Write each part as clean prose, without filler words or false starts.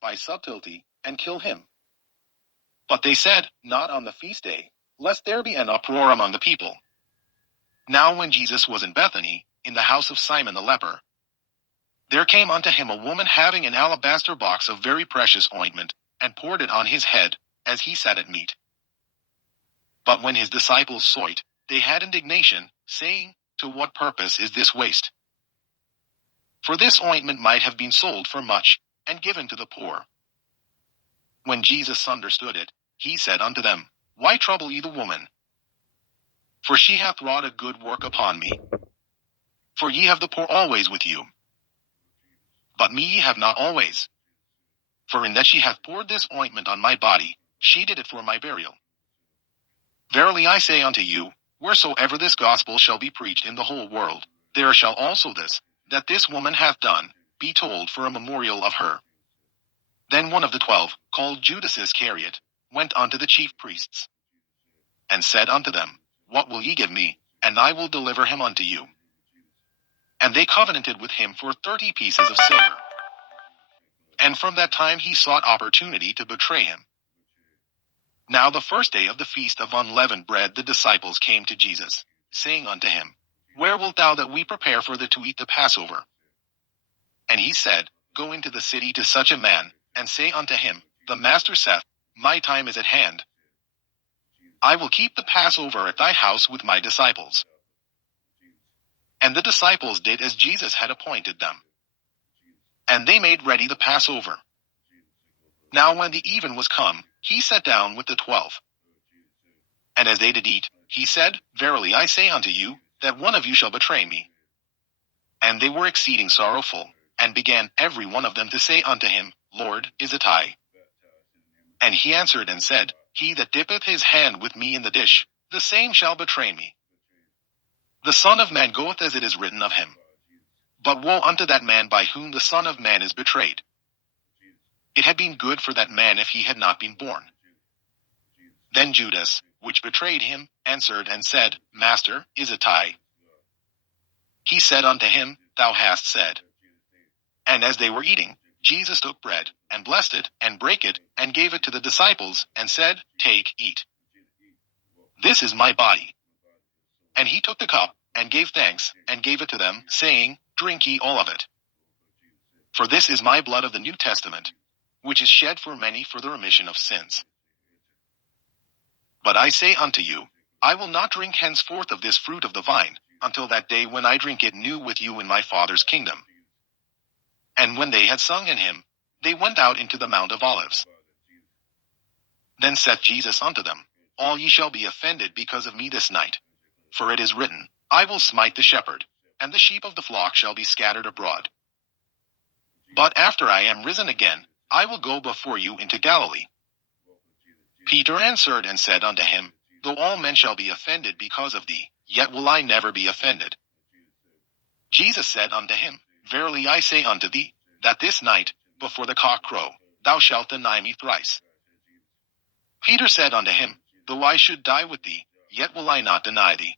by subtlety, and kill him. But they said, Not on the feast day, lest there be an uproar among the people. Now when Jesus was in Bethany, in the house of Simon the leper, there came unto him a woman having an alabaster box of very precious ointment, and poured it on his head, as he sat at meat. But when his disciples saw it, they had indignation, saying, To what purpose is this waste? For this ointment might have been sold for much, and given to the poor. When Jesus understood it, he said unto them, Why trouble ye the woman? For she hath wrought a good work upon me. For ye have the poor always with you, but me ye have not always. For in that she hath poured this ointment on my body, she did it for my burial. Verily I say unto you, wheresoever this gospel shall be preached in the whole world, there shall also this, that this woman hath done, be told for a memorial of her. Then one of the 12, called Judas Iscariot, went unto the chief priests, and said unto them, What will ye give me, and I will deliver him unto you? And they covenanted with him for 30 pieces of silver. And from that time he sought opportunity to betray him. Now the first day of the feast of unleavened bread the disciples came to Jesus, saying unto him, Where wilt thou that we prepare for thee to eat the Passover? And he said, Go into the city to such a man, and say unto him, The Master saith, My time is at hand. I will keep the Passover at thy house with my disciples. And the disciples did as Jesus had appointed them. And they made ready the Passover. Now when the even was come, he sat down with the 12. And as they did eat, he said, Verily I say unto you, that one of you shall betray me. And they were exceeding sorrowful, and began every one of them to say unto him, Lord, is it I? And he answered and said, He that dippeth his hand with me in the dish, the same shall betray me. The Son of Man goeth as it is written of him. But woe unto that man by whom the Son of Man is betrayed. It had been good for that man if he had not been born. Then Judas, which betrayed him, answered and said, Master, is it I? He said unto him, Thou hast said. And as they were eating, Jesus took bread, and blessed it, and brake it, and gave it to the disciples, and said, Take, eat. This is my body. And he took the cup, and gave thanks, and gave it to them, saying, Drink ye all of it. For this is my blood of the New Testament, which is shed for many for the remission of sins. But I say unto you, I will not drink henceforth of this fruit of the vine, until that day when I drink it new with you in my Father's kingdom. And when they had sung an hymn, they went out into the Mount of Olives. Then saith Jesus unto them, All ye shall be offended because of me this night. For it is written, I will smite the shepherd, and the sheep of the flock shall be scattered abroad. But after I am risen again, I will go before you into Galilee. Peter answered and said unto him, Though all men shall be offended because of thee, yet will I never be offended. Jesus said unto him, Verily I say unto thee, that this night, before the cock crow, thou shalt deny me thrice. Peter said unto him, Though I should die with thee, yet will I not deny thee.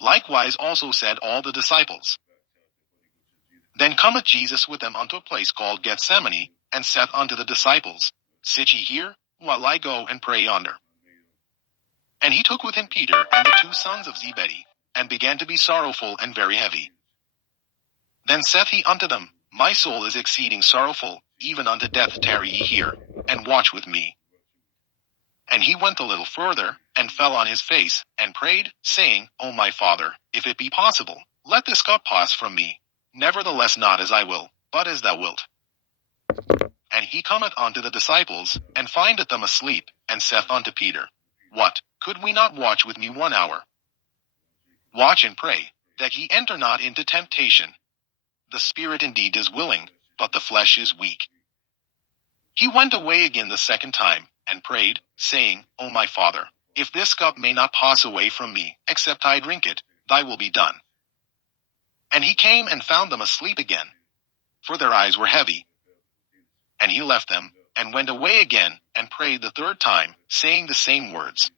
Likewise also said all the disciples. Then cometh Jesus with them unto a place called Gethsemane, and saith unto the disciples, Sit ye here, while I go and pray yonder. And he took with him Peter and the 2 sons of Zebedee, and began to be sorrowful and very heavy. Then saith he unto them, My soul is exceeding sorrowful, even unto death. Tarry ye here, and watch with me. And he went a little further, and fell on his face, and prayed, saying, O my Father, if it be possible, let this cup pass from me. Nevertheless not as I will, but as thou wilt. And he cometh unto the disciples, and findeth them asleep, and saith unto Peter, What, could we not watch with me 1 hour? Watch and pray, that ye enter not into temptation. The spirit indeed is willing, but the flesh is weak. He went away again the second time, and prayed, saying, O my Father, if this cup may not pass away from me, except I drink it, thy will be done. And he came and found them asleep again, for their eyes were heavy. And he left them, and went away again, and prayed the 3rd time, saying the same words.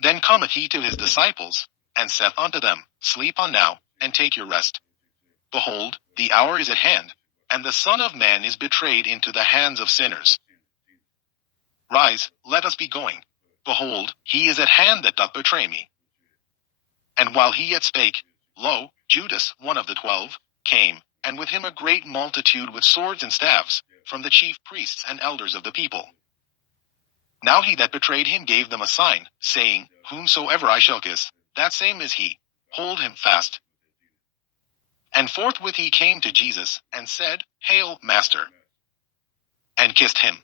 Then cometh he to his disciples, and saith unto them, Sleep on now, and take your rest. Behold, the hour is at hand, and the Son of Man is betrayed into the hands of sinners. Rise, let us be going. Behold, he is at hand that doth betray me. And while he yet spake, lo, Judas, one of the 12, came, and with him a great multitude with swords and staves, from the chief priests and elders of the people. Now he that betrayed him gave them a sign, saying, Whomsoever I shall kiss, that same is he. Hold him fast. And forthwith he came to Jesus, and said, Hail, Master! And kissed him.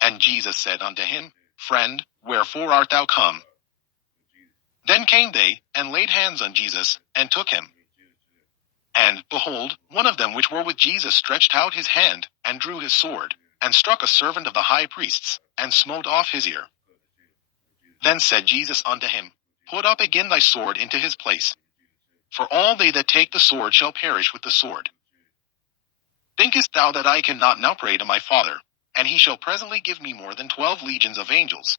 And Jesus said unto him, Friend, wherefore art thou come? Then came they, and laid hands on Jesus, and took him. And, behold, one of them which were with Jesus stretched out his hand, and drew his sword, and struck a servant of the high priests, and smote off his ear. Then said Jesus unto him, Put up again thy sword into his place. For all they that take the sword shall perish with the sword. Thinkest thou that I cannot now pray to my Father, and he shall presently give me more than 12 legions of angels?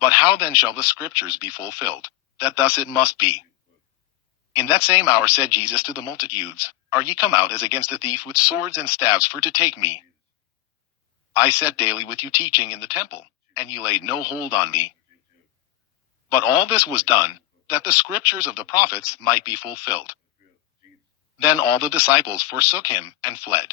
But how then shall the scriptures be fulfilled, that thus it must be? In that same hour said Jesus to the multitudes, Are ye come out as against a thief with swords and staves for to take me? I sat daily with you teaching in the temple, and ye laid no hold on me. But all this was done, that the scriptures of the prophets might be fulfilled. Then all the disciples forsook him, and fled.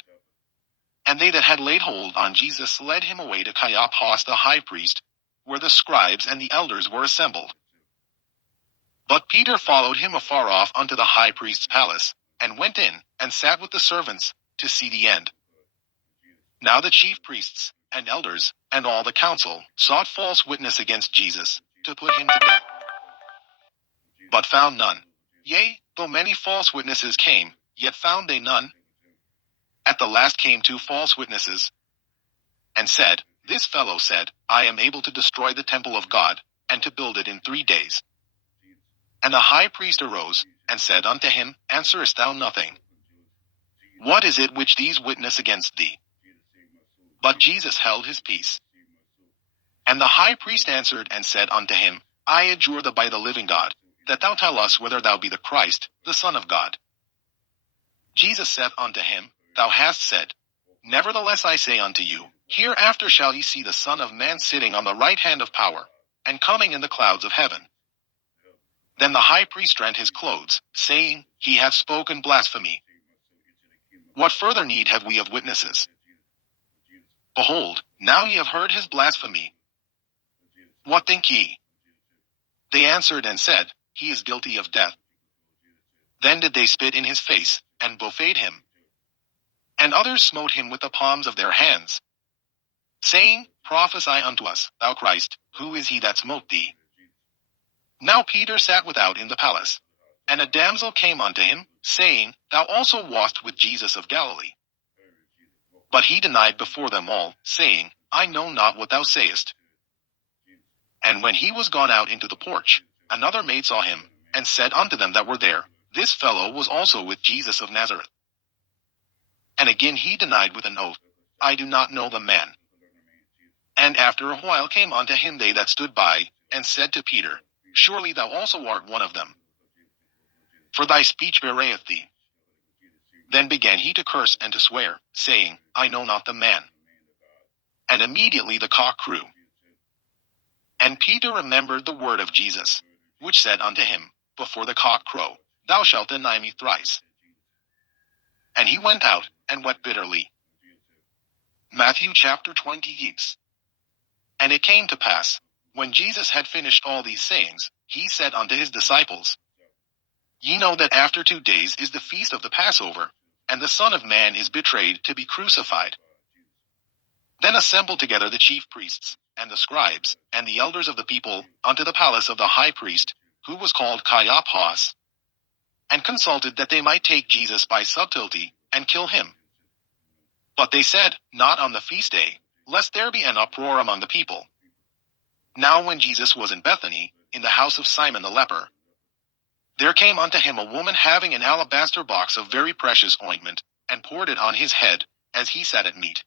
And they that had laid hold on Jesus led him away to Caiaphas the high priest, where the scribes and the elders were assembled. But Peter followed him afar off unto the high priest's palace, and went in, and sat with the servants, to see the end. Now the chief priests, and elders, and all the council, sought false witness against Jesus, to put him to death. But found none. Yea, though many false witnesses came, yet found they none. At the last came 2 false witnesses, and said, This fellow said, I am able to destroy the temple of God, and to build it in 3 days. And the high priest arose, and said unto him, Answerest thou nothing? What is it which these witness against thee? But Jesus held his peace. And the high priest answered and said unto him, I adjure thee by the living God, that thou tell us whether thou be the Christ, the Son of God. Jesus saith unto him, Thou hast said. Nevertheless I say unto you, hereafter shall ye see the Son of Man sitting on the right hand of power, and coming in the clouds of heaven. Then the high priest rent his clothes, saying, He hath spoken blasphemy. What further need have we of witnesses? Behold, now ye have heard his blasphemy. What think ye? They answered and said, He is guilty of death. Then did they spit in his face, and buffeted him. And others smote him with the palms of their hands, saying, Prophesy unto us, thou Christ, who is he that smote thee? Now Peter sat without in the palace. And a damsel came unto him, saying, Thou also wast with Jesus of Galilee. But he denied before them all, saying, I know not what thou sayest. And when he was gone out into the porch, another maid saw him, and said unto them that were there, This fellow was also with Jesus of Nazareth. And again he denied with an oath, I do not know the man. And after a while came unto him they that stood by, and said to Peter, Surely thou also art one of them, for thy speech bewrayeth thee. Then began he to curse and to swear, saying, I know not the man. And immediately the cock crew. And Peter remembered the word of Jesus, which said unto him, Before the cock crow, thou shalt deny me thrice. And he went out, and wept bitterly. Matthew chapter 20. And it came to pass, when Jesus had finished all these sayings, he said unto his disciples, Ye know that after 2 days is the feast of the Passover, and the Son of Man is betrayed to be crucified. Then assembled together the chief priests, and the scribes, and the elders of the people, unto the palace of the high priest, who was called Caiaphas, and consulted that they might take Jesus by subtlety, and kill him. But they said, Not on the feast day, lest there be an uproar among the people. Now when Jesus was in Bethany, in the house of Simon the leper, there came unto him a woman having an alabaster box of very precious ointment, and poured it on his head, as he sat at meat.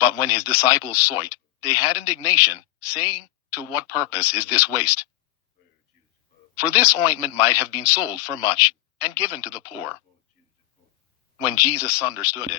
But when his disciples saw it, they had indignation, saying, To what purpose is this waste? For this ointment might have been sold for much, and given to the poor. When Jesus understood it,